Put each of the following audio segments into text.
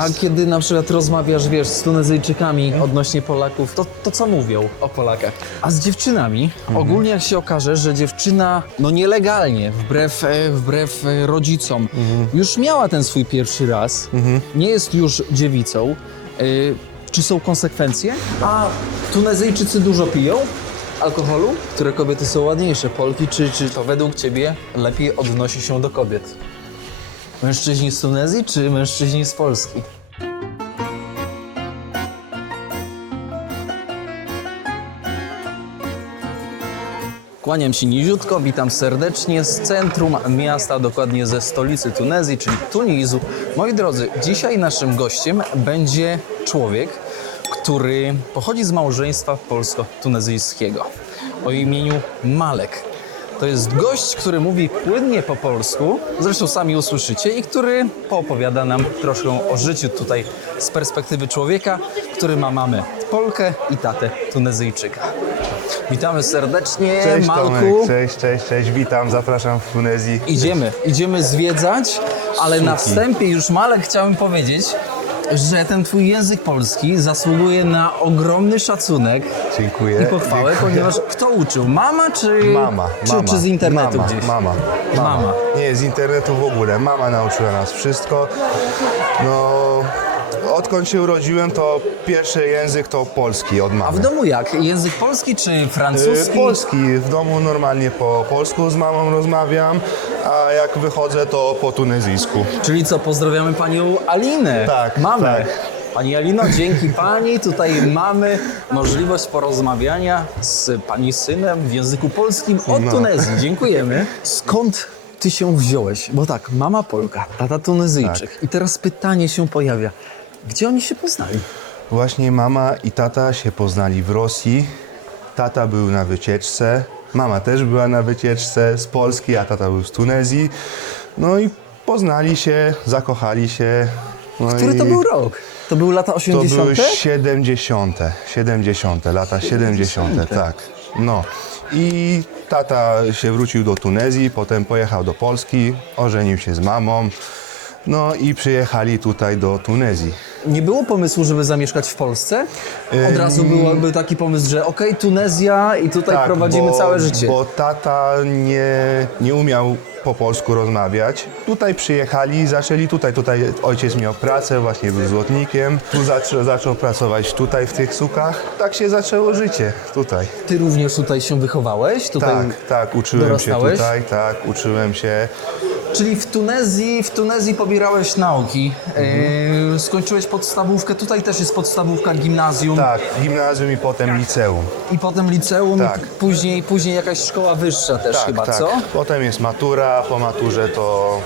A kiedy na przykład rozmawiasz, wiesz, z Tunezyjczykami odnośnie Polaków, to co mówią o Polakach? A z dziewczynami, ogólnie jak się okaże, że dziewczyna, no nielegalnie, wbrew rodzicom, już miała ten swój pierwszy raz, nie jest już dziewicą, czy są konsekwencje? A Tunezyjczycy dużo piją alkoholu? Które kobiety są ładniejsze, Polki, czy to według Ciebie lepiej odnosi się do kobiet? Mężczyźni z Tunezji czy mężczyźni z Polski? Kłaniam się niziutko, witam serdecznie z centrum miasta, dokładnie ze stolicy Tunezji, czyli Tunisu. Moi drodzy, dzisiaj naszym gościem będzie człowiek, który pochodzi z małżeństwa polsko-tunezyjskiego o imieniu Malek. To jest gość, który mówi płynnie po polsku, zresztą sami usłyszycie, i który poopowiada nam troszkę o życiu tutaj z perspektywy człowieka, który ma mamę Polkę i tatę Tunezyjczyka. Witamy serdecznie, Cześć Malku. Tomek, cześć, witam, zapraszam w Tunezji. Idziemy zwiedzać, ale na wstępie już, Malek, chciałem powiedzieć, że ten twój język polski zasługuje na ogromny szacunek Dziękuję. i pochwałę, ponieważ kto uczył? Mama czy z internetu gdzieś? Mama. Nie, z internetu w ogóle. Mama nauczyła nas wszystko. No, odkąd się urodziłem, to pierwszy język to polski od A w mamy. domu jak? Język polski czy francuski? Polski. W domu normalnie po polsku z mamą rozmawiam, a jak wychodzę, to po tunezyjsku. Czyli co, pozdrawiamy panią Alinę, Tak, mamę. tak. Pani Alino, dzięki pani tutaj mamy możliwość porozmawiania z pani synem w języku polskim od Tunezji. Dziękujemy. Skąd ty się wziąłeś? Bo tak, mama Polka, tata Tunezyjczyk. Tak. I teraz pytanie się pojawia. Gdzie oni się poznali? Właśnie mama i tata się poznali w Rosji. Tata był na wycieczce, mama też była na wycieczce z Polski, a tata był z Tunezji. No i poznali się, zakochali się. No Który to był rok? To były lata To 80? były 70, lata 70, tak. No i tata się wrócił do Tunezji, potem pojechał do Polski, ożenił się z mamą. No i przyjechali tutaj do Tunezji. Nie było pomysłu, żeby zamieszkać w Polsce? Od razu był taki pomysł, że okej, Tunezja i tutaj prowadzimy całe życie. Bo tata nie umiał po polsku rozmawiać. Tutaj przyjechali, zaczęli tutaj ojciec miał pracę, właśnie był złotnikiem. Tu zaczął pracować tutaj w tych sukach. Tak się zaczęło życie tutaj. Ty również tutaj się wychowałeś? Tutaj Tak, uczyłem dorastałeś? się tutaj, uczyłem się. Czyli w Tunezji pobierałeś nauki, skończyłeś podstawówkę, tutaj też jest podstawówka, gimnazjum Tak, gimnazjum i potem liceum. i potem liceum, Tak. później jakaś szkoła wyższa też chyba, co? Potem jest matura, po maturze to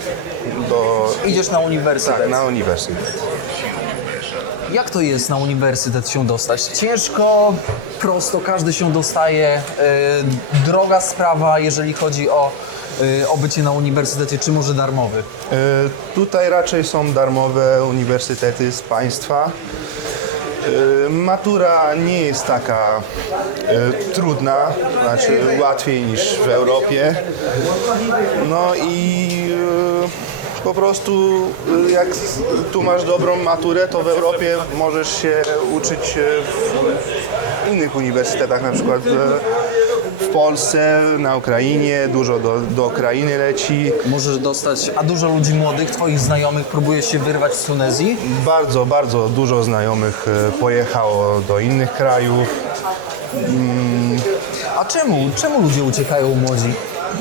Idziesz na uniwersytet. tak, na uniwersytet. Jak to jest na uniwersytet się dostać? Ciężko, prosto, każdy się dostaje, droga sprawa, jeżeli chodzi o bycie na uniwersytecie, czy może darmowy? Tutaj raczej są darmowe uniwersytety z państwa. Matura nie jest taka trudna, znaczy łatwiej niż w Europie. No i po prostu jak tu masz dobrą maturę, to w Europie możesz się uczyć w innych uniwersytetach, na przykład w Polsce, na Ukrainie, dużo do Ukrainy leci. Możesz dostać, a dużo ludzi młodych, twoich znajomych próbuje się wyrwać z Tunezji? Bardzo, bardzo dużo znajomych pojechało do innych krajów. A czemu ludzie uciekają młodzi?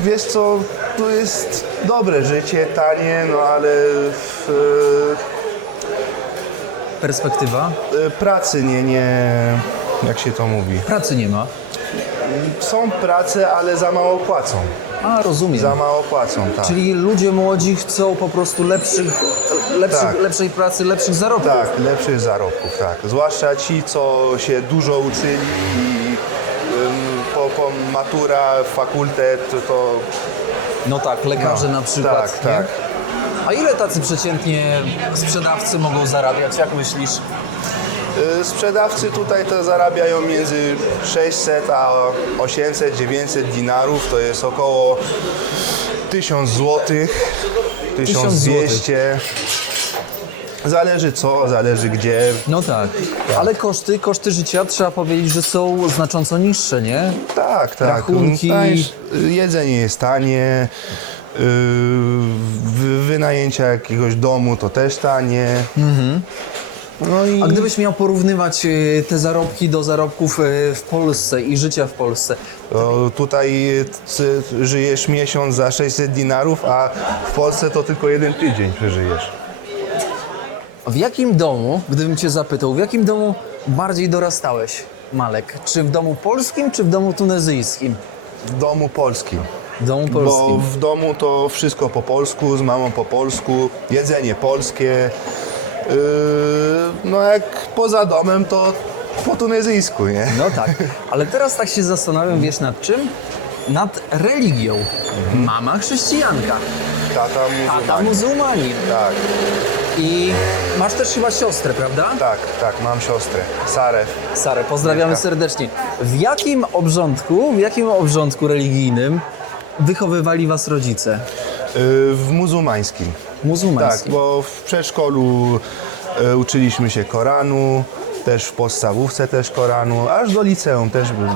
Wiesz co, tu jest dobre życie, tanie, no ale Perspektywa? pracy jak się to mówi. Pracy nie ma. Są prace, ale za mało płacą. A, rozumiem. Za mało płacą, tak. Czyli ludzie młodzi chcą po prostu Tak. lepszej pracy, lepszych zarobków. Tak, lepszych zarobków, tak. Zwłaszcza ci, co się dużo uczyli i po matura, fakultet, to No tak, lekarze na przykład. tak, nie? tak. A ile tacy przeciętnie sprzedawcy mogą zarabiać, jak myślisz? Sprzedawcy tutaj to zarabiają między 600 a 800-900 dinarów, to jest około 1000 zł, 1200. Zależy co, zależy gdzie. No tak, ale koszty życia trzeba powiedzieć, że są znacząco niższe, nie? Tak. Rachunki. Jedzenie jest tanie. Wynajęcie jakiegoś domu to też tanie. No i A gdybyś miał porównywać te zarobki do zarobków w Polsce i życia w Polsce, to tutaj żyjesz miesiąc za 600 dinarów, a w Polsce to tylko jeden tydzień przeżyjesz. w jakim domu, gdybym cię zapytał, w jakim domu bardziej dorastałeś, Malek? Czy w domu polskim, czy w domu tunezyjskim? W domu polskim. W domu Bo polskim. w domu to wszystko po polsku, z mamą po polsku, jedzenie polskie. No jak poza domem to po tunezyjsku, nie? No tak, ale teraz tak się zastanawiam, wiesz nad czym? Nad religią. Mama chrześcijanka, Tata tata muzułmanin. Tak, I masz też chyba siostrę, prawda? tak, mam siostrę, Sarę. Sarę, pozdrawiamy serdecznie. W jakim obrządku religijnym wychowywali was rodzice? W muzułmańskim. Tak, Muzułmańskim. bo w przedszkolu uczyliśmy się Koranu, też w podstawówce też Koranu, aż do liceum też był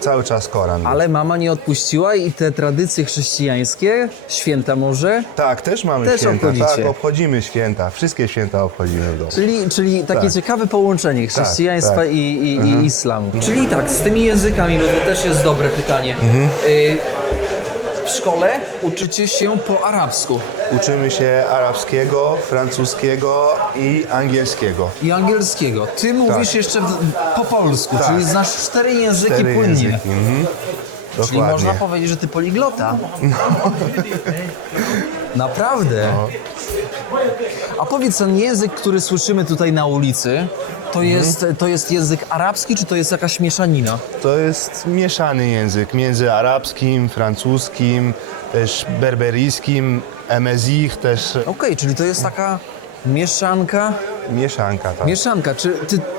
cały czas Koran. Ale mama nie odpuściła i te tradycje chrześcijańskie, święta może, Tak, też mamy Też święta, obchodzicie. tak, obchodzimy święta, wszystkie święta obchodzimy w domu. czyli takie Tak. ciekawe połączenie chrześcijaństwa tak. i islamu. Czyli tak, z tymi językami, bo to też jest dobre pytanie. W szkole uczycie się po arabsku Uczymy się arabskiego, francuskiego i angielskiego. i angielskiego. Ty mówisz jeszcze po polsku, Tak. czyli znasz 4 języki 4 płynnie. języki. Czyli Dokładnie. można powiedzieć, że ty poliglota. Naprawdę. No. A powiedz, ten język, który słyszymy tutaj na ulicy, to jest język arabski, czy to jest jakaś mieszanina? To jest mieszany język między arabskim, francuskim, też berberyjskim, emezigh też Okej, czyli to jest taka mieszanka. mieszanka. Tak. Mieszanka. Czy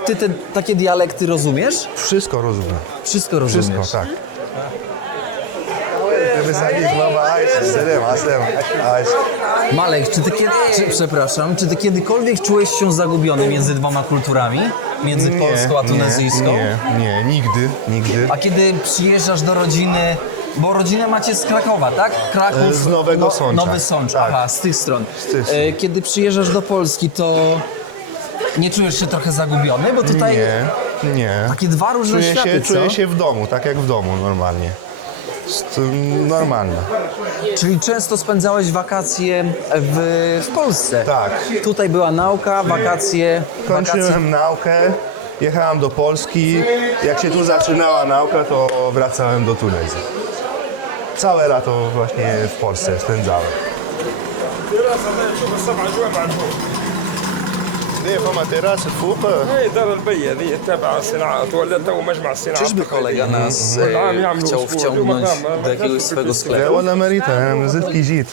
ty te takie dialekty rozumiesz? Wszystko rozumiem. Wszystko rozumiesz. Wszystko, tak. Malek, czy ty kiedykolwiek czułeś się zagubiony między dwoma kulturami? Między polską a tunezyjską? Nie, nigdy. A kiedy przyjeżdżasz do rodziny, bo rodzinę macie z Krakowa, tak? Kraków, Z Nowego Sącza. Nowy Sącz, Tak. aha, z tych stron. tych stron. Kiedy przyjeżdżasz do Polski, to nie czujesz się trochę zagubiony? Bo tutaj Nie. takie dwa różne światy, co? Czuję się w domu, tak jak w domu normalnie. To normalne. Czyli często spędzałeś wakacje w Polsce? Tak. Tutaj była nauka, wakacje. Kończyłem naukę, jechałem do Polski. Jak się tu zaczynała nauka, to wracałem do Tunezji. Całe lato właśnie w Polsce spędzałem. ليه فما تراس فوق؟ هي دار البي هذه تابعة الصناعات ولا تو مجمع الصناعات. Czyżby kolega nas والعام يعملوا chciał أسبوع. wciągnąć اليوم do jakiegoś swego لا sklepu? ولا مريتها انا ما زلت كي جيت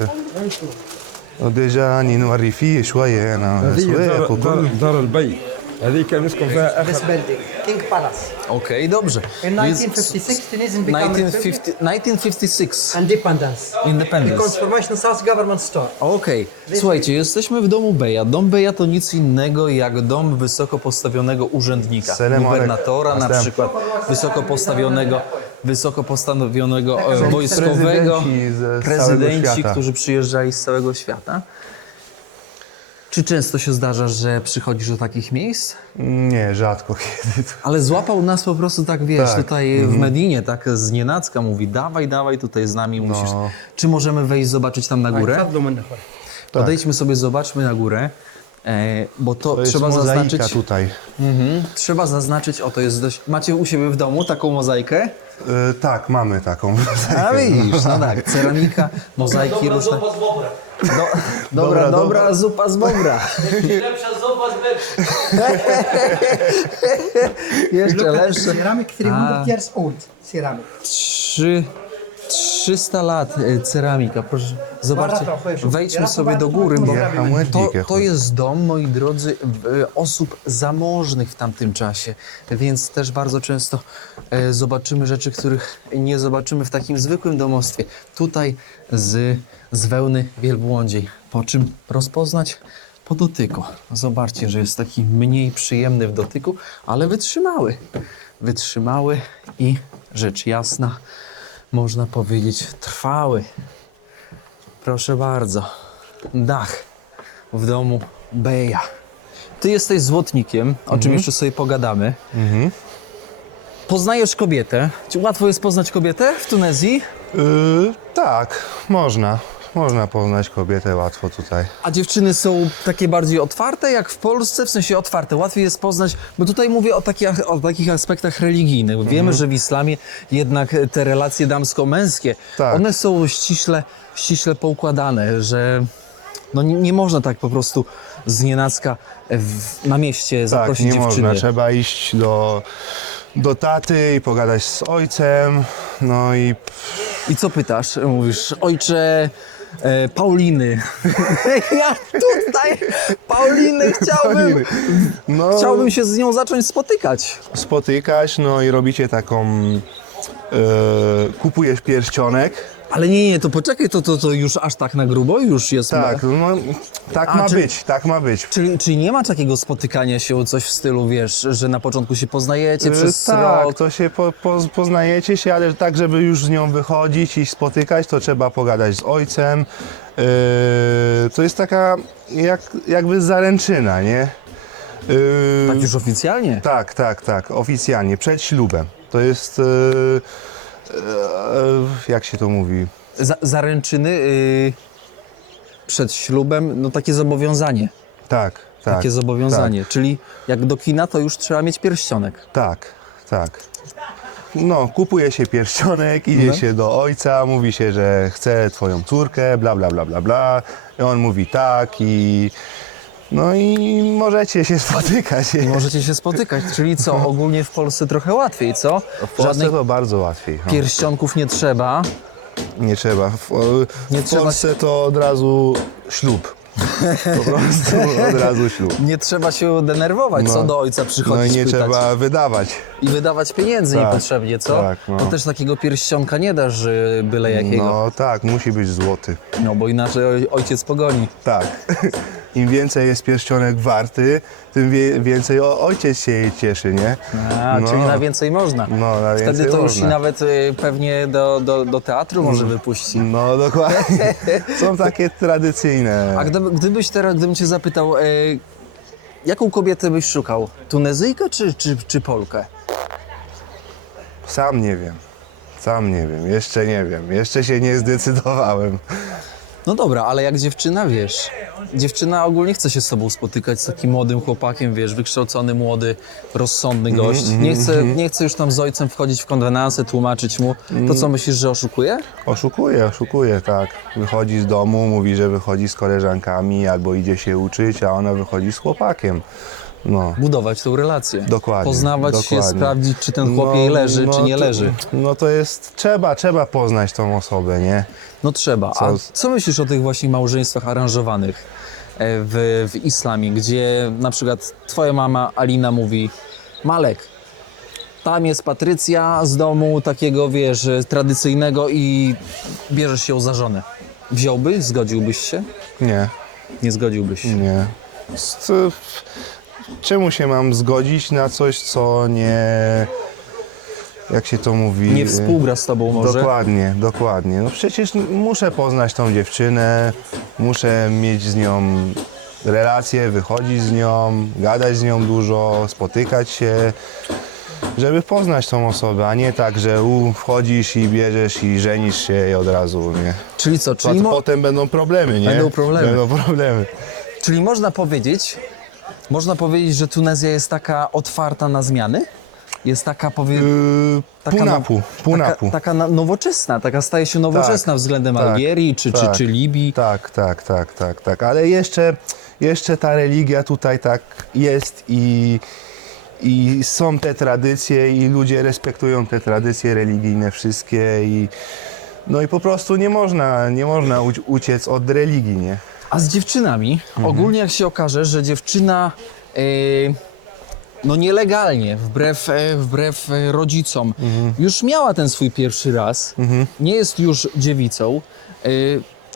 وديجا راني نوري فيه شويه انا هذه سواق وكل دار البي هذه كان نسكن فيها This building, King Palace. Okej, dobrze. In 1956, Tunisian became 1956. independence. The Independence. Conformation South Government Store. Okej, słuchajcie, jesteśmy w domu Beja. Dom Beja to nic innego jak dom wysoko postawionego urzędnika, Salam gubernatora na alaikum. przykład, wysoko postawionego wojskowego, Prezydenci z całego prezydenci, świata. którzy przyjeżdżali z całego świata. Czy często się zdarza, że przychodzisz do takich miejsc? Nie, rzadko kiedy. Ale złapał nas po prostu tak, wiesz, Tak. tutaj w Medinie, tak znienacka mówi, dawaj, tutaj z nami musisz. Czy możemy wejść, zobaczyć tam na górę? تفضلوا من أخوي. Podejdźmy sobie, zobaczmy na górę, bo to, To jest trzeba mozaika zaznaczyć. tutaj. Trzeba zaznaczyć, to jest dość. Macie u siebie w domu taką mozaikę? Tak, mamy taką. A widzisz, no tak, ceramika, mozaiki różne. Dobra, zupa z bobra. Jeszcze lepsze. Ceramic 300 years old. Ceramic. 300 lat ceramika, proszę. Zobaczcie, wejdźmy sobie do góry, bo to jest dom, moi drodzy, osób zamożnych w tamtym czasie, więc też bardzo często zobaczymy rzeczy, których nie zobaczymy w takim zwykłym domostwie. Tutaj z wełny wielbłądziej. Po czym rozpoznać? po dotyku. Zobaczcie, że jest taki mniej przyjemny w dotyku, ale wytrzymały. Wytrzymały i rzecz jasna, można powiedzieć, trwały. Proszę bardzo, dach w domu Beja. Ty jesteś złotnikiem, o czym jeszcze sobie pogadamy. Poznajesz kobietę. Czy łatwo jest poznać kobietę w Tunezji? Tak, można. Można poznać kobietę łatwo tutaj. A dziewczyny są takie bardziej otwarte jak w Polsce? W sensie otwarte, łatwiej jest poznać, bo tutaj mówię o takich aspektach religijnych. Wiemy, że w islamie jednak te relacje damsko-męskie, Tak. one są ściśle poukładane, że no nie można tak po prostu znienacka na mieście Tak, zaprosić nie dziewczyny. można. Trzeba iść do taty i pogadać z ojcem. No i I co pytasz? Mówisz, ojcze Pauliny. Ja tutaj Pauliny chciałbym się z nią zacząć spotykać. spotykać, no i robicie taką... kupujesz pierścionek. Ale nie, to poczekaj, to już aż tak na grubo już jest. Tak, no, tak ma czyli- być, tak ma być. Czyli nie ma takiego spotykania się, coś w stylu, wiesz, że na początku się poznajecie przez Tak, rok. to się poznajecie się, ale tak, żeby już z nią wychodzić i spotykać, to trzeba pogadać z ojcem. To jest taka jakby zaręczyna, nie? Tak już oficjalnie? Tak, oficjalnie, przed ślubem. To jest, jak się to mówi? Zaręczyny przed ślubem, no takie zobowiązanie. Tak. Takie zobowiązanie. Czyli jak do kina, to już trzeba mieć pierścionek. Tak. No, kupuje się pierścionek, idzie się do ojca, mówi się, że chce twoją córkę, bla, bla, bla, bla, bla. I on mówi tak i... No i możecie się spotykać. Możecie się spotykać, czyli co, ogólnie w Polsce trochę łatwiej, co? W Polsce Żadnych to bardzo łatwiej. No. pierścionków nie trzeba. Nie trzeba. Nie W trzeba Polsce to od razu ślub. Po prostu od razu ślub. Nie trzeba się denerwować, co do ojca No przychodzić i nie pytać. trzeba wydawać. I wydawać pieniędzy Tak, niepotrzebnie, co? tak, no. No też takiego pierścionka nie dasz byle jakiego. No tak, musi być złoty. No bo inaczej ojciec pogoni. Tak. Im więcej jest pierścionek warty, tym więcej ojciec się jej cieszy, nie? A, No. czyli na więcej można. No, na Wtedy więcej to już i można. nawet pewnie do teatru może wypuści. No dokładnie. Są takie tradycyjne. A gdybym cię zapytał, jaką kobietę byś szukał? Tunezyjkę czy Polkę? Sam nie wiem. Jeszcze nie wiem. Jeszcze się nie zdecydowałem. No dobra, ale jak dziewczyna, wiesz, dziewczyna ogólnie chce się z sobą spotykać z takim młodym chłopakiem, wiesz, wykształcony, młody, rozsądny gość. Nie chce już tam z ojcem wchodzić w konwenanse, tłumaczyć mu. To co, myślisz, że oszukuje? Oszukuje, tak. Wychodzi z domu, mówi, że wychodzi z koleżankami albo idzie się uczyć, a ona wychodzi z chłopakiem. No. Budować tą relację. Dokładnie, Poznawać się, dokładnie. sprawdzić, czy ten chłop jej leży, czy nie leży. No to jest, trzeba poznać tą osobę, nie? No trzeba. A co myślisz o tych właśnie małżeństwach aranżowanych w islamie, gdzie na przykład twoja mama Alina mówi: Malek, tam jest Patrycja z domu takiego, wiesz, tradycyjnego i bierzesz się za żonę. Wziąłbyś? Zgodziłbyś się? Nie, Nie zgodziłbyś się. nie. Czemu się mam zgodzić na coś, co nie... Jak się to mówi? Nie współgra z tobą może? Dokładnie. No przecież muszę poznać tą dziewczynę, muszę mieć z nią relacje, wychodzić z nią, gadać z nią dużo, spotykać się, żeby poznać tą osobę, a nie tak, że wchodzisz i bierzesz i żenisz się i od razu, nie? Czyli co? Czyli, Potem będą problemy, nie? Będą problemy. Będą problemy. czyli można powiedzieć, że Tunezja jest taka otwarta na zmiany? Jest taka, Pół na pół, pół na pół. Taka nowoczesna, taka staje się nowoczesna względem tak, Algierii tak. czy Libii. Tak, ale jeszcze ta religia tutaj tak jest i są te tradycje i ludzie respektują te tradycje religijne wszystkie no i po prostu nie można uciec od religii, nie? A z dziewczynami, ogólnie jak się okaże, że dziewczyna no nielegalnie, wbrew rodzicom, już miała ten swój pierwszy raz, nie jest już dziewicą,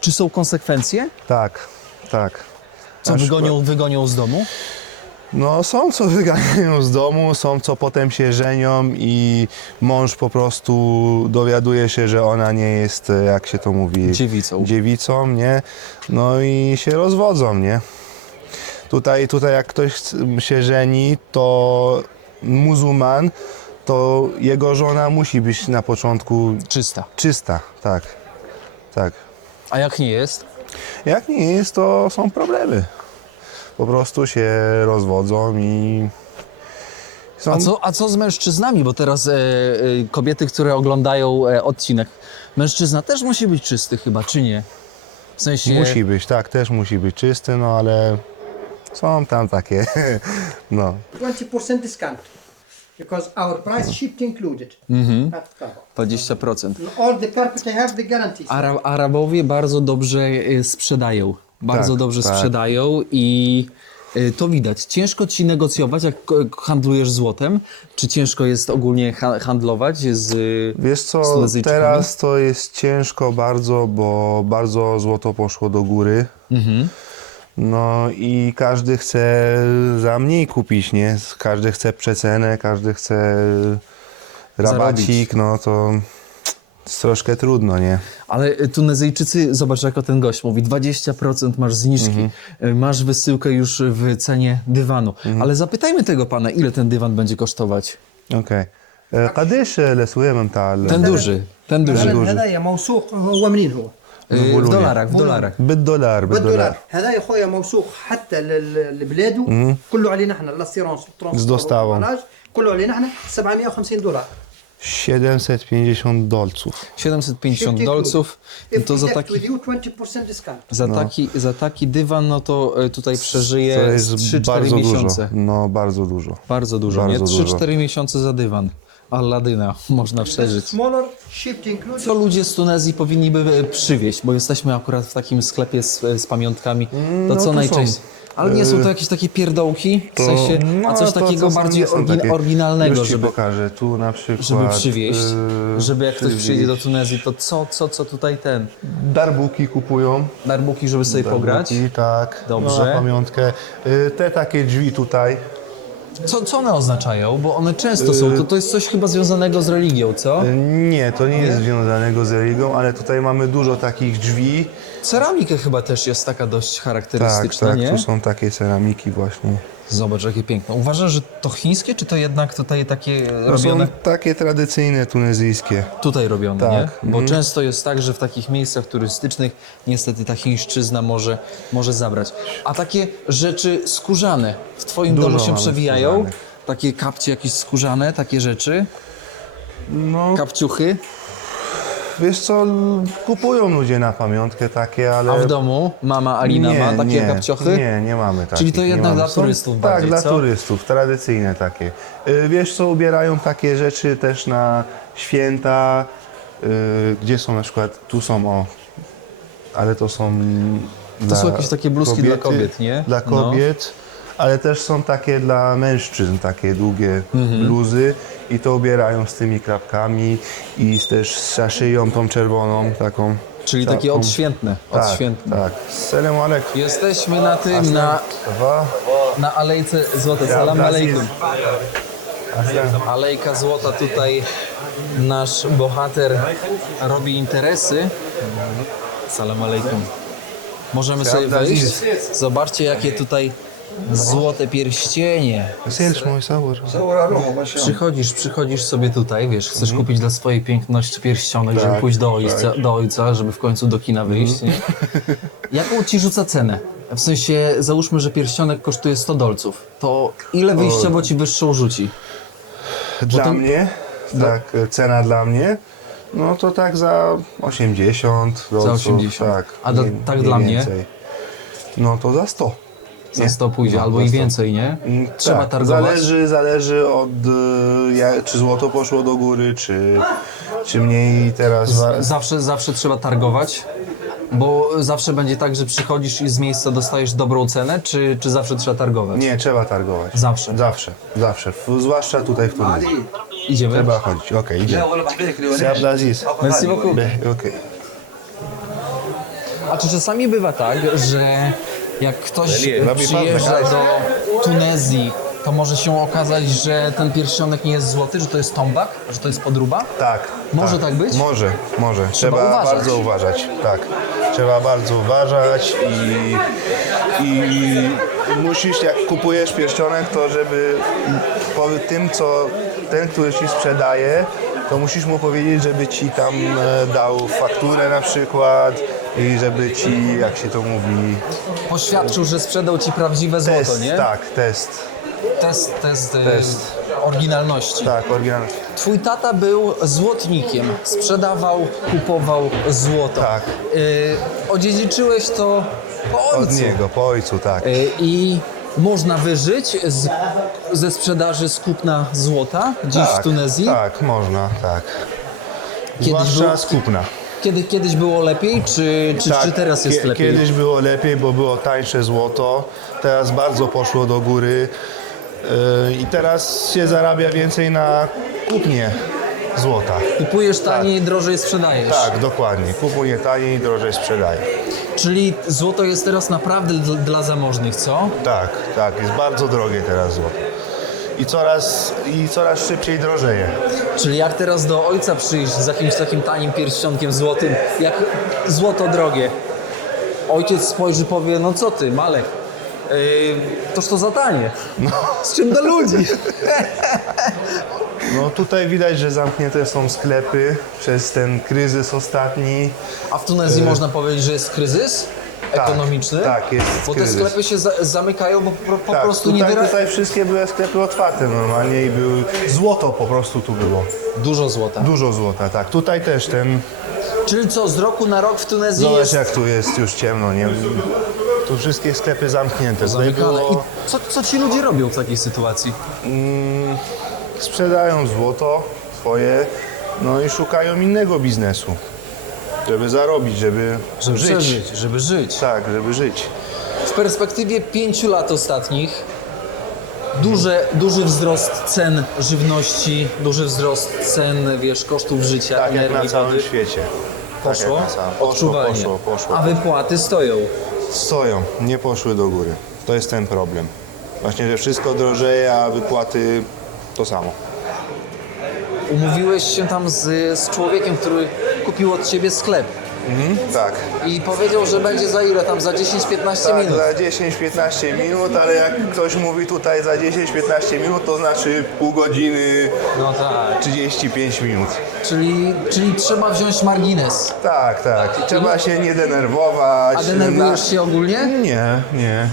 czy są konsekwencje? Tak. Co, wygonią z domu? No są co wyganiają z domu, są co potem się żenią i mąż po prostu dowiaduje się, że ona nie jest, jak się to mówi... Dziewicą, nie? No i się rozwodzą, nie? Tutaj jak ktoś się żeni, to muzułman, to jego żona musi być na początku czysta, tak, tak. A jak nie jest? Jak nie jest, to są problemy. Po prostu się rozwodzą i są... A co z mężczyznami? Bo teraz kobiety, które oglądają odcinek, mężczyzna też musi być czysty chyba, czy nie? W sensie... Musi być, tak, też musi być czysty, no ale są tam takie, no. 20% discount. Because our price shipped included. Not cover. 20%. All the carpet I have the guarantees. Arabowie bardzo dobrze sprzedają. Bardzo Tak, dobrze tak. sprzedają i to widać. Ciężko ci negocjować, jak handlujesz złotem? Czy ciężko jest ogólnie handlować z Wiesz z co, Tunezyjczykami? teraz to jest ciężko bardzo, bo bardzo złoto poszło do góry. No i każdy chce za mniej kupić, nie? Każdy chce przecenę, każdy chce rabacik, Zarobić. no to jest troszkę trudno, nie? Ale Tunezyjczycy, zobacz jako ten gość mówi, 20% masz zniżki, masz wysyłkę już w cenie dywanu. Ale zapytajmy tego pana, ile ten dywan będzie kosztować? Okej. قديش الأسوية متاع Ten duży. هذا موثوق هو منين هو؟ W dolarach. بالدولار بالدولار هذا يا خويا موثوق حتى لبلاده كله علينا احنا لاسيرونس Z dostawą. كله علينا احنا $750 750 dolców. 750 dolców, to za taki, with you 20% discount. za taki dywan, no to tutaj To przeżyje jest 3-4 bardzo miesiące. dużo. No, bardzo dużo. Bardzo dużo, nie? Bardzo dużo. 3-4 miesiące za dywan. Aladyna można przeżyć. Smaller shipped included. Co ludzie z Tunezji powinni by przywieźć, bo jesteśmy akurat w takim sklepie z pamiątkami, to no co tu najczęściej? są. Ale nie są to jakieś takie pierdołki? W sensie, a coś to takiego są- bardziej nie są takie. oryginalnego, Już ci żeby, pokażę, tu na przykład... żeby przywieźć, żeby jak ktoś przywieźć. przyjedzie do Tunezji, to co tutaj ten? Darbuki kupują. Darbuki, żeby sobie pograć? Darbuki, tak. Dobrze. No, na pamiątkę. Te takie drzwi tutaj. Co one oznaczają? Bo one często są, to jest coś chyba związanego z religią, co? Nie, to nie jest związanego z religią, ale tutaj mamy dużo takich drzwi. Ceramika chyba też jest taka dość Tak, charakterystyczna, tak, nie? tu są takie ceramiki właśnie. Zobacz, jakie piękne. Uważasz, że to chińskie, czy to jednak tutaj takie To są robione? takie tradycyjne tunezyjskie. Tutaj robione, Tak. nie? Bo często jest tak, że w takich miejscach turystycznych niestety ta chińszczyzna może zabrać. A takie rzeczy skórzane w twoim Dużo domu się mamy przewijają? skórzanych. Takie kapcie jakieś skórzane, takie rzeczy? No, Kapciuchy? wiesz co, kupują ludzie na pamiątkę takie, ale... A w domu mama Alina ma takie kapciochy? Nie mamy takich. Czyli to nie jednak mamy. dla Są- turystów Tak, bardziej, dla co? turystów, tradycyjne takie. Wiesz co, ubierają takie rzeczy też na święta, gdzie są na przykład, tu są, ale to są dla są jakieś takie bluzki dla kobiet, nie? Dla No. kobiet, ale też są takie dla mężczyzn, takie długie bluzy i to ubierają z tymi klapkami i też z szyją tą czerwoną taką. Czyli takie taką. odświętne. Tak, Odświętne. tak. Salam alaikum. Jesteśmy na tym, na alejce złota. Salam alejkum. Alejka złota, tutaj nasz bohater robi interesy. Salam alejkum. Możemy sobie wejść? Zobaczcie, jakie tutaj złote pierścienie. Sales mój sabor. Przychodzisz sobie tutaj, wiesz, chcesz kupić dla swojej piękności pierścionek, żeby Tak, pójść do ojca, żeby w końcu do kina wyjść, nie? Jaką ci rzuca cenę? W sensie, załóżmy, że pierścionek kosztuje 100 dolców. To ile wyjściowo ci wyższą rzuci? Dla mnie, tak, cena dla mnie, no to tak za 80 dolców. 80. Tak, A tak dla mnie? więcej. No to za 100. Za 100 pójdzie, No, albo za i 100. więcej, nie? Trzeba Tak, targować. Zależy od czy złoto poszło do góry, czy mniej teraz. Zawsze trzeba targować, bo zawsze będzie tak, że przychodzisz i z miejsca dostajesz dobrą cenę, czy zawsze trzeba targować? Nie, trzeba targować. Zawsze. Zawsze. Zwłaszcza tutaj w Tunezji. Idziemy? Trzeba chodzić. Okej, idziemy. C'est Abdelaziz. Merci beaucoup. Okej. A czy czasami bywa tak, że Jak ktoś Robi przyjeżdża pan do Tunezji, to może się okazać, że ten pierścionek nie jest złoty, że to jest tombak, że to jest podróba? Tak. Może tak być? Może. Trzeba uważać. bardzo uważać. Tak. Trzeba bardzo uważać i musisz, jak kupujesz pierścionek, to żeby po tym, co ten, który ci sprzedaje, to musisz mu powiedzieć, żeby ci tam dał fakturę na przykład i żeby ci, jak się to mówi, Poświadczył, że sprzedał ci prawdziwe złoto, test, nie? tak, test. Test. Oryginalności. Tak, oryginalny. Twój tata był złotnikiem, sprzedawał, kupował złoto. Tak. Odziedziczyłeś to po ojcu. Od niego, po ojcu, tak. I można wyżyć ze sprzedaży z kupna złota dziś w Tunezji? Tak, można, tak. Kiedyś Zwłaszcza było- z kupna. Kiedyś było lepiej, czy teraz jest lepiej? Kiedyś było lepiej, bo było tańsze złoto. Teraz bardzo poszło do góry. I teraz się zarabia więcej na kupnie złota. Kupujesz taniej, drożej sprzedajesz. Tak, dokładnie. Kupuję taniej, drożej sprzedaję. Czyli złoto jest teraz naprawdę dla zamożnych, co? Tak, jest bardzo drogie teraz złoto. I coraz szybciej drożeje. Czyli jak teraz do ojca przyjść z jakimś takim tanim pierścionkiem złotym, jak złoto drogie, ojciec spojrzy, powie, no co ty, Malek, toż to za tanie. Z czym do ludzi? No tutaj widać, że zamknięte są sklepy przez ten kryzys ostatni. A w Tunezji można powiedzieć, że jest kryzys ekonomiczny? tak, jest Bo kryzys. te sklepy się zamykają, bo po Tak, prostu nie tutaj wszystkie były sklepy otwarte normalnie i były złoto po prostu tu było. Dużo złota. Dużo złota, tak. Tutaj też ten. Czyli co, z roku na rok w Tunezji Zobacz jest jak tu jest już ciemno, nie? Tu wszystkie sklepy zamknięte. Tutaj zamykane. I było, co ci ludzie robią w takiej sytuacji? sprzedają złoto swoje, no i szukają innego biznesu, żeby zarobić, żeby żyć. Przeżyć, żeby żyć. Tak, żeby żyć. W perspektywie 5 lat ostatnich duży wzrost cen żywności, duży wzrost cen, kosztów życia, Tak jak energii, na całym wody. świecie. Poszło? Tak jak na całym. Odczuwalnie. Poszło. A wypłaty stoją. Stoją, nie poszły do góry. To jest ten problem. Właśnie, że wszystko drożeje, a wypłaty to samo. Umówiłeś się tam z człowiekiem, który kupił od ciebie sklep Tak. i powiedział, że będzie za ile tam? Za 10-15 Tak, minut. za 10-15 minut, ale jak ktoś mówi tutaj za 10-15 minut, to znaczy pół godziny, No tak. 35 minut. Czyli trzeba wziąć margines. Tak. I trzeba się nie denerwować. A denerwujesz się ogólnie? Nie.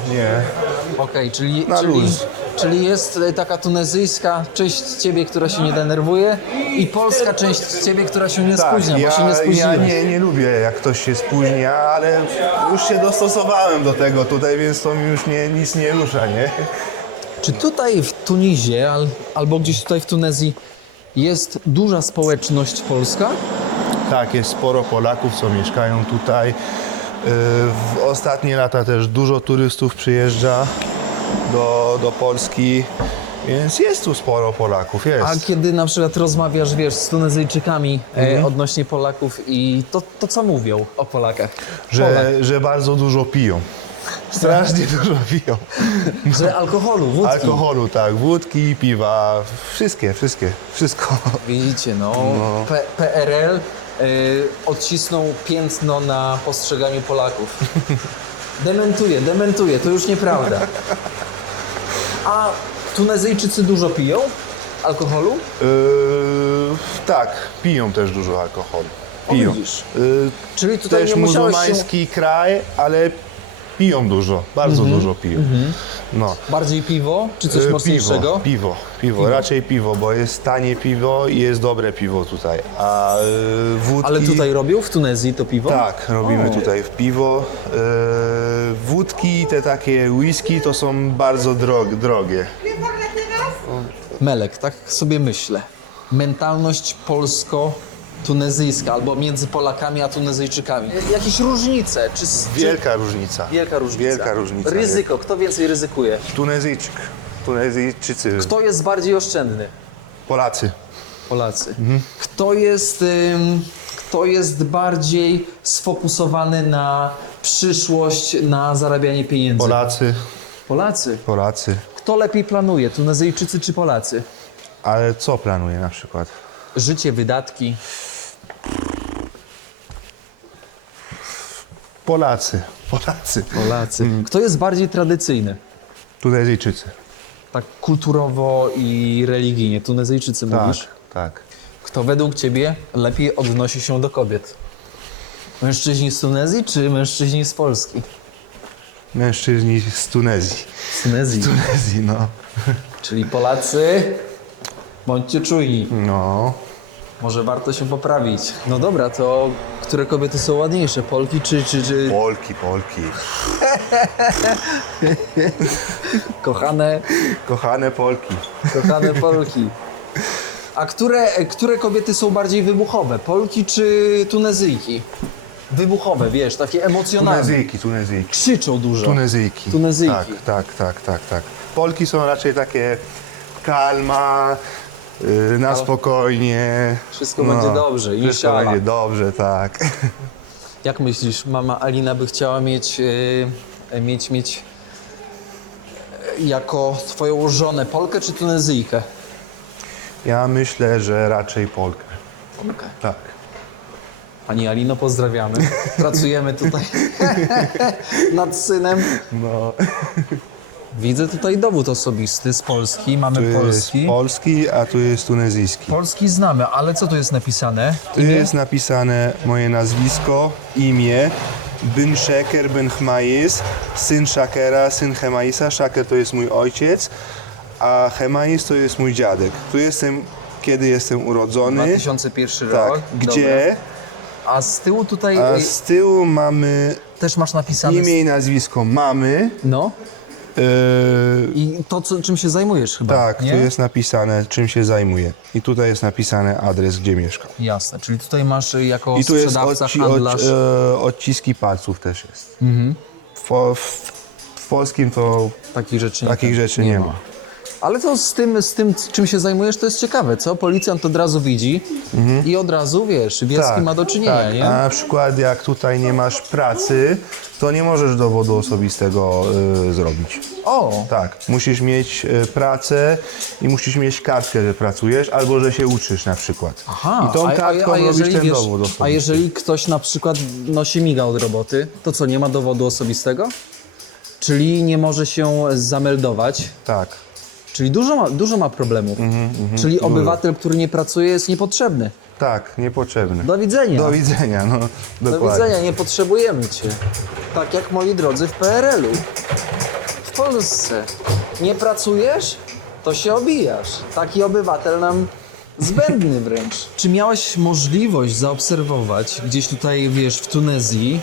Okej, Na luz. czyli jest taka tunezyjska część ciebie, która się nie denerwuje i polska część ciebie, która się nie spóźnia, bo się nie ja spóźniłeś. nie lubię jak ktoś się spóźnia, ale już się dostosowałem do tego tutaj, więc to mi już nic nie rusza, nie? Czy tutaj w Tunizie albo gdzieś tutaj w Tunezji jest duża społeczność polska? Tak, jest sporo Polaków, co mieszkają tutaj. W ostatnie lata też dużo turystów przyjeżdża do Polski, więc jest tu sporo Polaków, jest. A kiedy na przykład rozmawiasz, z Tunezyjczykami odnośnie Polaków i to co mówią o Polakach? Że bardzo dużo piją. Strasznie dużo piją. Że alkoholu, wódki. Alkoholu, tak, wódki, piwa, wszystko. Widzicie, PRL odcisnął piętno na postrzeganiu Polaków. Dementuje, to już nieprawda. A Tunezyjczycy dużo piją alkoholu? Tak, piją też dużo alkoholu. O, Piją. widzisz. Czyli tutaj Też nie musiałeś się... muzułmański kraj, ale piją dużo, bardzo dużo piją. No. Bardziej piwo, czy coś mocniejszego? Piwo, raczej piwo, bo jest tanie piwo i jest dobre piwo tutaj. A wódki... Ale tutaj robią w Tunezji to piwo? Tak, robimy tutaj w piwo. Wódki, te takie whisky to są bardzo drogie. Melek, tak sobie myślę. Mentalność polsko-tunezyjska albo między Polakami a Tunezyjczykami. Jakieś różnice? Wielka różnica. Wielka różnica. Wielka różnica. Ryzyko, kto więcej ryzykuje? Tunezyjczycy. Kto jest bardziej oszczędny? Polacy. Polacy. Kto jest bardziej sfokusowany na przyszłość na zarabianie pieniędzy? Polacy. Polacy. Kto lepiej planuje, Tunezyjczycy czy Polacy? Ale co planuje na przykład? Życie, wydatki. Polacy. Polacy. Kto jest bardziej tradycyjny? Tunezyjczycy. Tak kulturowo i religijnie. Tunezyjczycy mówisz? Tak. Kto według ciebie lepiej odnosi się do kobiet? Mężczyźni z Tunezji czy mężczyźni z Polski? Mężczyźni z Tunezji. Z Tunezji. Tunezji, no. Czyli Polacy, bądźcie czujni. No. Może warto się poprawić. No dobra, to które kobiety są ładniejsze? Polki czy... Polki. Kochane Kochane Polki. Polki. A które kobiety są bardziej wybuchowe? Polki czy Tunezyjki? Wybuchowe, wiesz, takie emocjonalne. Tunezyjki. Krzyczą dużo. Tunezyjki. Tunezyjki. Tak. Polki są raczej takie kalma, na spokojnie. Wszystko będzie dobrze, Wszystko inszallah. będzie dobrze, tak. Jak myślisz, mama Alina by chciała mieć jako twoją żonę Polkę czy Tunezyjkę? Ja myślę, że raczej Polkę. Polkę. Tak. Pani Alino, pozdrawiamy. Pracujemy tutaj nad synem. No. Widzę tutaj dowód osobisty z Polski. Mamy Tu jest polski. polski, a tu jest tunezyjski. Polski znamy, ale co tu jest napisane? Tu jest napisane moje nazwisko, imię, Bin Sheker, Bin Chmais, syn Shakera, syn Chemaisa. Shaker to jest mój ojciec, a Chemais to jest mój dziadek. Tu jestem, kiedy jestem urodzony. 2001 Tak, rok. gdzie? Dobra. A z tyłu tutaj A z tyłu mamy też masz napisane... imię i nazwisko mamy. No. Yy, I to, czym się zajmujesz chyba, tak, nie? tu jest napisane, czym się zajmuję. I tutaj jest napisane adres, gdzie mieszkam. Jasne, czyli tutaj masz jako I tu jest sprzedawca, handlarz... odciski palców też jest. W polskim to Takich rzeczy nie ma. Ale to z tym, czym się zajmujesz, to jest ciekawe, co? Policjant od razu widzi i od razu, wiesz, wie z kim ma do czynienia, tak. nie? A na przykład jak tutaj nie masz pracy, to nie możesz dowodu osobistego zrobić. O! Tak, musisz mieć pracę i musisz mieć kartkę, że pracujesz, albo że się uczysz na przykład. Aha, I tą kartką robisz ten dowód osobisty. a jeżeli ktoś na przykład nosi miga od roboty, to co, nie ma dowodu osobistego? Czyli nie może się zameldować? Tak. Czyli dużo ma problemów. Czyli obywatel, który nie pracuje, jest niepotrzebny. Tak, niepotrzebny. Do widzenia. Do widzenia, no Do dokładnie. widzenia, nie potrzebujemy cię. Tak jak moi drodzy w PRL-u. W Polsce. Nie pracujesz, to się obijasz. Taki obywatel nam zbędny wręcz. Czy miałeś możliwość zaobserwować gdzieś tutaj, wiesz, w Tunezji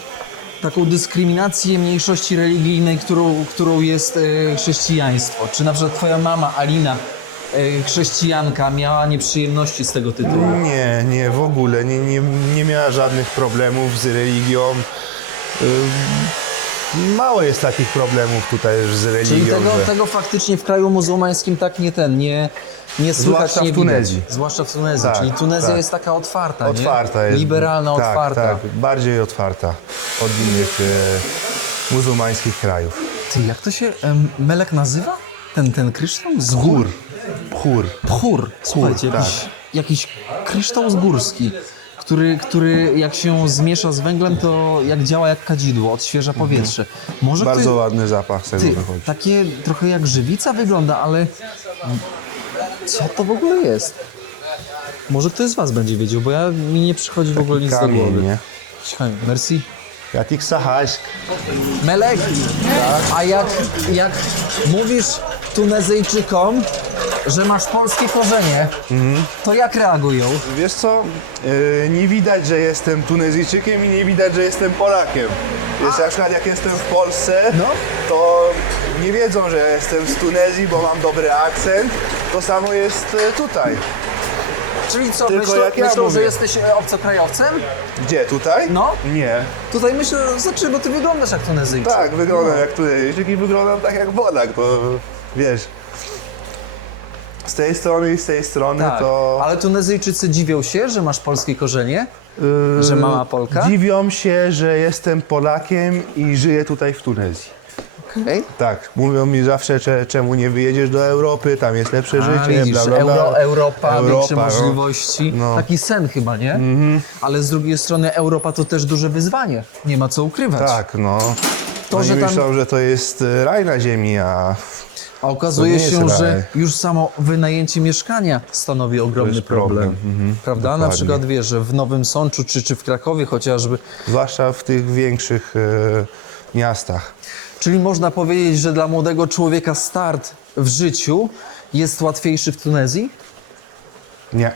taką dyskryminację mniejszości religijnej, którą jest chrześcijaństwo? Czy na przykład twoja mama Alina, chrześcijanka, miała nieprzyjemności z tego tytułu? Nie, w ogóle. Nie miała żadnych problemów z religią. Mało jest takich problemów tutaj już z religią. Czyli tego faktycznie w kraju muzułmańskim tak nie słychać, Zwłaszcza nie w Tunezji. widać. Zwłaszcza w Tunezji. Tak, Czyli Tunezja tak. jest taka otwarta, Otwarta nie? jest. Liberalna, tak, otwarta. Tak, bardziej otwarta od innych muzułmańskich krajów. Ty, jak to się Melek nazywa? Ten kryształ? Z gór? Pchór. Słuchajcie, tak. jakiś kryształ zgórski, który jak się zmiesza z węglem, to jak działa jak kadzidło, odświeża powietrze. Może Bardzo ładny zapach z tego wychodzi. takie trochę jak żywica wygląda, ale co to w ogóle jest? Może ktoś z was będzie wiedział, bo mi nie przychodzi w ogóle nic do Kamień, głowy. nie? Słuchaj, merci. Jatik Sahaśk. Melek, a jak mówisz Tunezyjczykom, że masz polskie korzenie, to jak reagują? Wiesz co? Nie widać, że jestem Tunezyjczykiem i nie widać, że jestem Polakiem. Wiesz, na przykład jak jestem w Polsce, to nie wiedzą, że jestem z Tunezji, bo mam dobry akcent. To samo jest tutaj. Czyli co, Tylko jak ja myślą, że mówię. jesteś obcokrajowcem? Gdzie? Tutaj? No. Nie. Tutaj myślę, znaczy, bo ty wyglądasz jak Tunezyjczyk. Tak, wyglądam jak Tunezyjczyk i wyglądam tak jak Polak, to wiesz. tej strony i z tej strony Tak. to... Ale Tunezyjczycy dziwią się, że masz polskie korzenie? Że mama Polka? Dziwią się, że jestem Polakiem i żyję tutaj w Tunezji. Okej. Tak, mówią mi zawsze, czemu nie wyjedziesz do Europy, tam jest lepsze A, życie, widzisz, bla, bla, bla. Europa, większe no. możliwości. No. Taki sen chyba, nie? Ale z drugiej strony Europa to też duże wyzwanie. Nie ma co ukrywać. Tak, no. To, Oni że tam- myślą, że to jest raj na ziemi, a A okazuje To nie się, jest że raj. już samo wynajęcie mieszkania stanowi ogromny jest problem. problem. Prawda? Na dokładnie. przykład wiesz, że w Nowym Sączu czy w Krakowie chociażby. zwłaszcza w tych większych miastach. Czyli można powiedzieć, że dla młodego człowieka start w życiu jest łatwiejszy w Tunezji? Nie,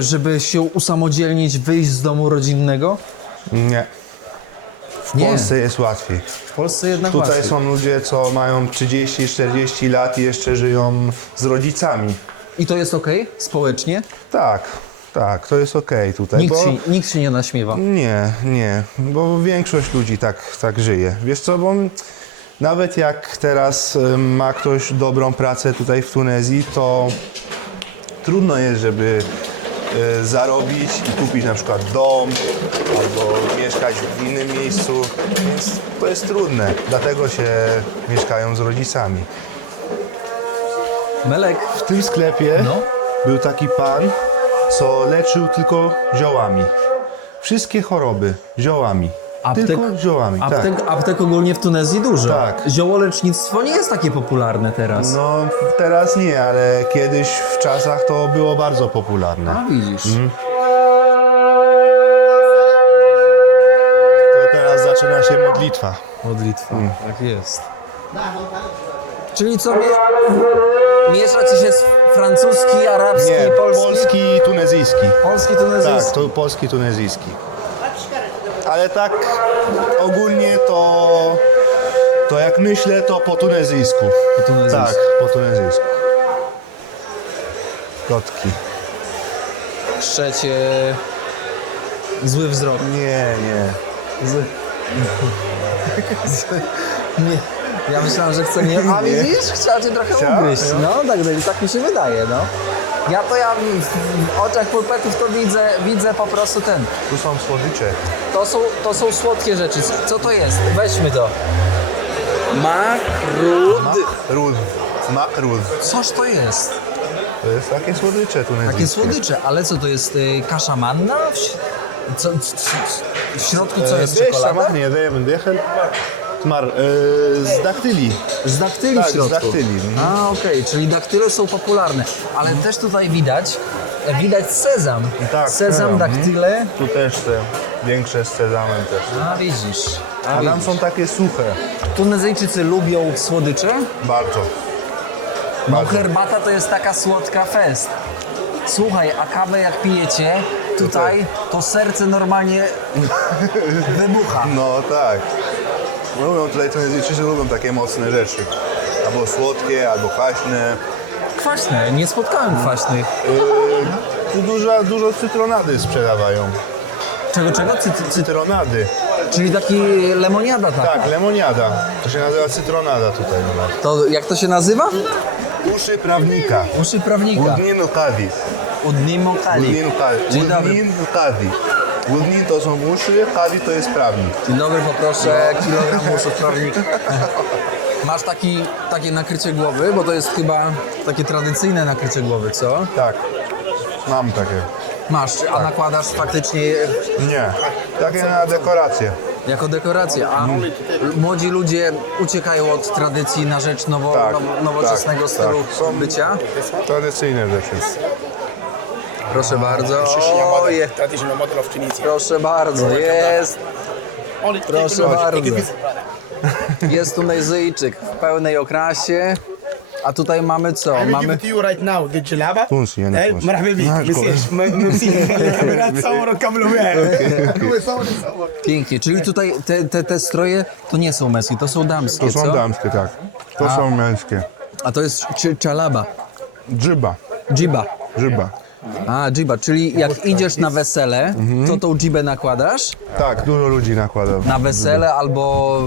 Żeby się usamodzielnić, wyjść z domu rodzinnego? nie. W Nie. Polsce jest łatwiej. W Polsce jednak Tutaj łatwiej. są ludzie, co mają 30-40 lat i jeszcze żyją z rodzicami. I to jest okej społecznie? Tak, to jest okej tutaj. Nikt się nie naśmiewa. Nie, bo większość ludzi tak żyje. Wiesz co, bo nawet jak teraz ma ktoś dobrą pracę tutaj w Tunezji, to trudno jest, żeby zarobić i kupić na przykład dom albo mieszkać w innym miejscu, więc to jest trudne. Dlatego się mieszkają z rodzicami. Melek, W tym sklepie No. był taki pan, co leczył tylko ziołami. Wszystkie choroby ziołami. Tylko ziołami, tak. aptek ogólnie w Tunezji dużo. Tak. Ziołolecznictwo nie jest takie popularne teraz. No teraz nie, ale kiedyś w czasach to było bardzo popularne. A widzisz. To teraz zaczyna się modlitwa. Modlitwa. Tak jest. Czyli co, miesza ci się francuski, arabski, Nie, polski? polski i tunezyjski. Polski, Tak, tunezyjski. to polski tunezyjski. Ale tak ogólnie to jak myślę, to po tunezyjsku. Po tunezyjsku. Tak, po tunezyjsku. Kotki. Trzecie... Zły wzrok. Nie. Zły... Nie. Ja myślałem, że chce mnie... A widzisz? Chciała cię trochę Chciała? ugryźć. No, tak mi się wydaje, no. Ja w oczach pulpetów to widzę po prostu ten. Tu są słodycze. To są słodkie rzeczy. Co to jest? Weźmy to. Makrud. Makrud. Coż to jest? To jest takie słodycze tunezyjskie. Takie słodycze, ale co to jest? Kasza manna? W środku co jest? Wiesz, Czekolada? sama nie wiem, dechel. Tmar, z daktyli. Z daktyli Tak, w środku. z daktyli. A, okej, czyli daktyle są popularne, ale też tutaj widać sezam. Tak, Sezam, daktyle. Tu też te większe z sezamem też. A widzisz. A tam są takie suche. Tunezyjczycy lubią słodycze, Bardzo. bo herbata to jest taka słodka fest. Słuchaj, a kawę jak pijecie, tutaj to serce normalnie wybucha. No tak. Lubią tutaj Tunezyjczycy lubią takie mocne rzeczy. Albo słodkie, albo kwaśne. Kwaśne, nie spotkałem kwaśnych. Tu dużo cytronady sprzedawają. Czego? Cytronady. Czyli taki lemoniada taka. Tak, lemoniada. To się nazywa cytronada tutaj u nas. To jak to się nazywa? Uszy prawnika. Uszy prawnika. Udninu kadi. Udnimo kali. Udninu kadi. Dzień dobry. Udninu kadi. Udnin to są uszy, kadi to jest prawnik. Dzień dobry, poproszę kilogram uszów prawnika. Masz takie nakrycie głowy, bo to jest chyba takie tradycyjne nakrycie głowy, co? Tak. Mam takie. Masz, a nakładasz faktycznie Nie. Takie na dekorację. jako dekorację, a młodzi ludzie uciekają od tradycji na rzecz nowoczesnego stylu Są bycia. tradycyjne rzeczy. Proszę bardzo. Traditional Oje, model, traditional model of Tunisia. proszę bardzo, jest. Only Proszę take a bardzo. visit, brother. Jest Tunezyjczyk w pełnej okrasie. A tutaj mamy co? I will give Mamy it to you right now, the jalaba. Tunsi, ja nie Eh, Tunsi. مرحبا بك. No, مسيش مسيش الكاميرات تصوروا كملوا معي. صور. pięknie, czyli tutaj te stroje to nie są męskie, to są damskie, To są co? damskie, tak. To są męskie. A to jest czalaba, Dżyba. dżiba. Żyba. A, dżiba, czyli jak idziesz na wesele, to tą dżibę nakładasz? Tak, dużo ludzi nakładał. Na wesele albo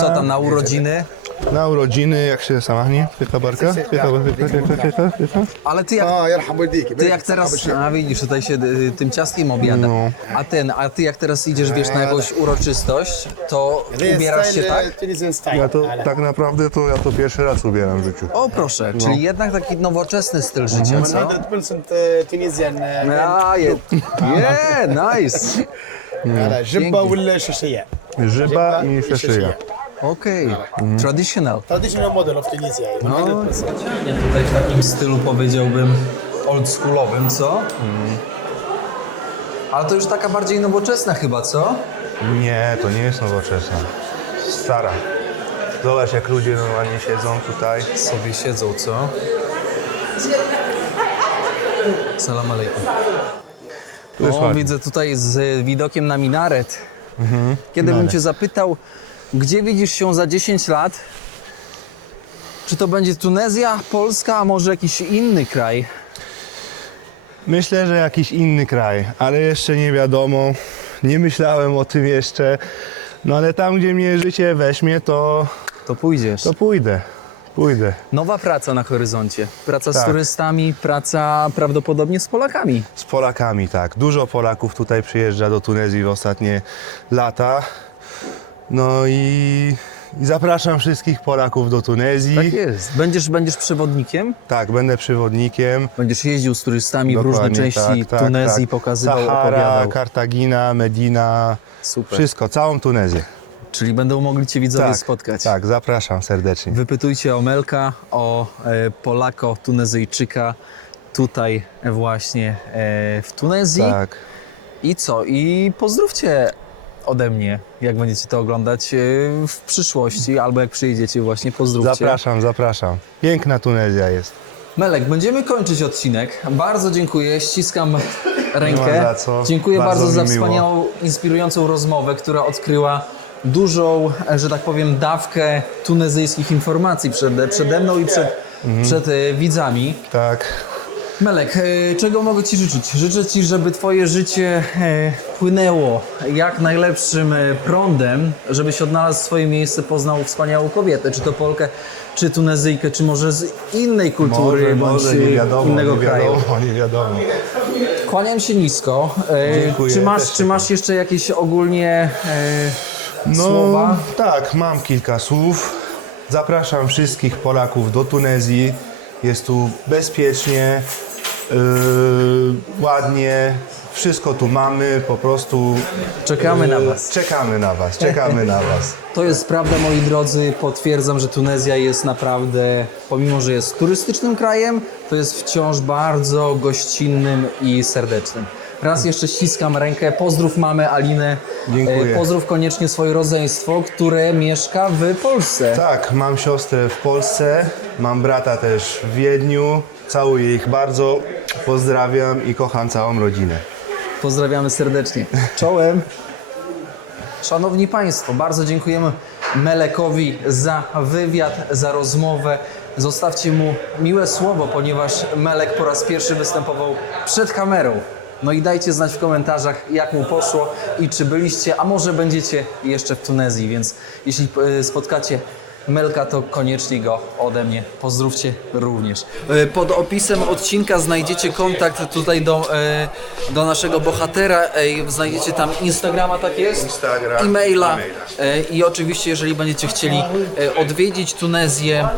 co tam, na urodziny? Na urodziny, jak się samachnie? Pycha barka? Pycha. Ale ty jak, يرحب والديك ty jak teraz, a widzisz, tutaj się tym ciastkiem objada. No. A ty jak teraz idziesz, wiesz, na jakąś uroczystość, to ubierasz się tak? تونيزيان ستايل Ja to tak naprawdę ja to pierwszy raz ubieram w życiu. O proszę, czyli jednak taki nowoczesny styl życia, co? 100% تونيزيان A, nice. لا جبه ولا شاشيه Żyba i szeszyja. Okej, traditional. traditional model of Tunisia 100%. Tutaj w takim stylu powiedziałbym oldschoolowym, co? Ale to już taka bardziej nowoczesna chyba, co? Nie, to nie jest nowoczesna. Stara. Zobacz, jak ludzie normalnie siedzą tutaj. Sobie siedzą, co? Salam alejkum. jest O, ładnie. widzę tutaj z widokiem na minaret. Kiedy bym cię zapytał, gdzie widzisz się za 10 lat? Czy to będzie Tunezja, Polska, a może jakiś inny kraj? Myślę, że jakiś inny kraj, ale jeszcze nie wiadomo. Nie myślałem o tym jeszcze. No ale tam, gdzie mnie życie weźmie, to To pójdziesz. pójdę. Pójdę. Nowa praca na horyzoncie. Praca z Tak. turystami, praca prawdopodobnie z Polakami. Z Polakami, tak. Dużo Polaków tutaj przyjeżdża do Tunezji w ostatnie lata. No i zapraszam wszystkich Polaków do Tunezji. Tak jest. Będziesz przewodnikiem? Tak, będę przewodnikiem. Będziesz jeździł z turystami w różne Dokładnie, części tak, Tunezji, tak. pokazywał, Sahara, opowiadał. Kartagina, Medina, Super. wszystko, całą Tunezję. Czyli będą mogli cię widzowie Tak, spotkać. tak, zapraszam serdecznie. Wypytujcie o Melka, o Polako-Tunezyjczyka tutaj właśnie w Tunezji. Tak. I co? I pozdrówcie ode mnie, jak będziecie to oglądać w przyszłości, albo jak przyjedziecie właśnie, pozdrówcie. Zapraszam, zapraszam. Piękna Tunezja jest. Melek, będziemy kończyć odcinek. Bardzo dziękuję, ściskam Nie rękę. ma za co. Dziękuję Bardzo bardzo za mi miło. wspaniałą, inspirującą rozmowę, która odkryła dużą, że tak powiem, dawkę tunezyjskich informacji przede mną i przed widzami. Tak. Melek, czego mogę Ci życzyć? Życzę Ci, żeby Twoje życie płynęło jak najlepszym prądem, żebyś odnalazł swoje miejsce, poznał wspaniałą kobietę, czy to Polkę, czy Tunezyjkę, czy może z innej kultury, bądź nie wiadomo, innego nie kraju. wiadomo, nie wiadomo. Kłaniam się nisko. Dziękuję, Czy masz jeszcze jakieś ogólnie No słowa? tak, mam kilka słów. Zapraszam wszystkich Polaków do Tunezji. Jest tu bezpiecznie, ładnie. Wszystko tu mamy, po prostu Czekamy na Was. czekamy na Was, czekamy na Was. To jest prawda, moi drodzy. Potwierdzam, że Tunezja jest naprawdę, pomimo że jest turystycznym krajem, to jest wciąż bardzo gościnnym i serdecznym. Raz jeszcze ściskam rękę. Pozdrów mamę Alinę. Dziękuję. Pozdrów koniecznie swoje rodzeństwo, które mieszka w Polsce. Tak, mam siostrę w Polsce, mam brata też w Wiedniu. Całuję ich bardzo, pozdrawiam i kocham całą rodzinę. Pozdrawiamy serdecznie. Czołem. Szanowni Państwo, bardzo dziękujemy Melekowi za wywiad, za rozmowę. Zostawcie mu miłe słowo, ponieważ Melek po raz pierwszy występował przed kamerą. No i dajcie znać w komentarzach, jak mu poszło i czy byliście, a może będziecie jeszcze w Tunezji, więc jeśli spotkacie Melka, to koniecznie go ode mnie pozdrówcie również. Pod opisem odcinka znajdziecie kontakt tutaj do naszego bohatera. Znajdziecie tam Instagrama, tak jest? Instagram, E-maila. e-maila. I oczywiście, jeżeli będziecie chcieli odwiedzić Tunezję,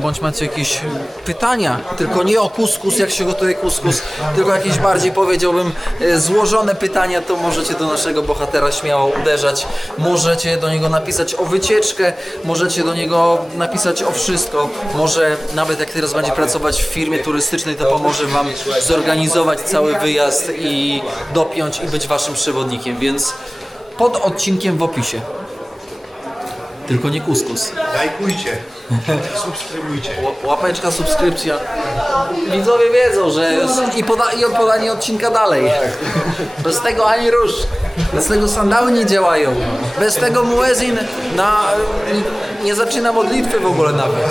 bądź macie jakieś pytania, tylko nie o kuskus, jak się gotuje kuskus, tylko jakieś bardziej, powiedziałbym, złożone pytania, to możecie do naszego bohatera śmiało uderzać. Możecie do niego napisać o wycieczkę, możecie do niego napisać o wszystko. Może nawet jak teraz będzie pracować w firmie turystycznej, to pomoże Wam zorganizować cały wyjazd i dopiąć i być Waszym przewodnikiem, więc pod odcinkiem w opisie. Tylko nie kuskus. Lajkujcie, subskrybujcie. Łapeczka, subskrypcja. Widzowie wiedzą, że i podanie odcinka dalej. Bez tego ani rusz. Bez tego sandały nie działają. Bez tego muezin nie zaczyna modlitwy w ogóle nawet.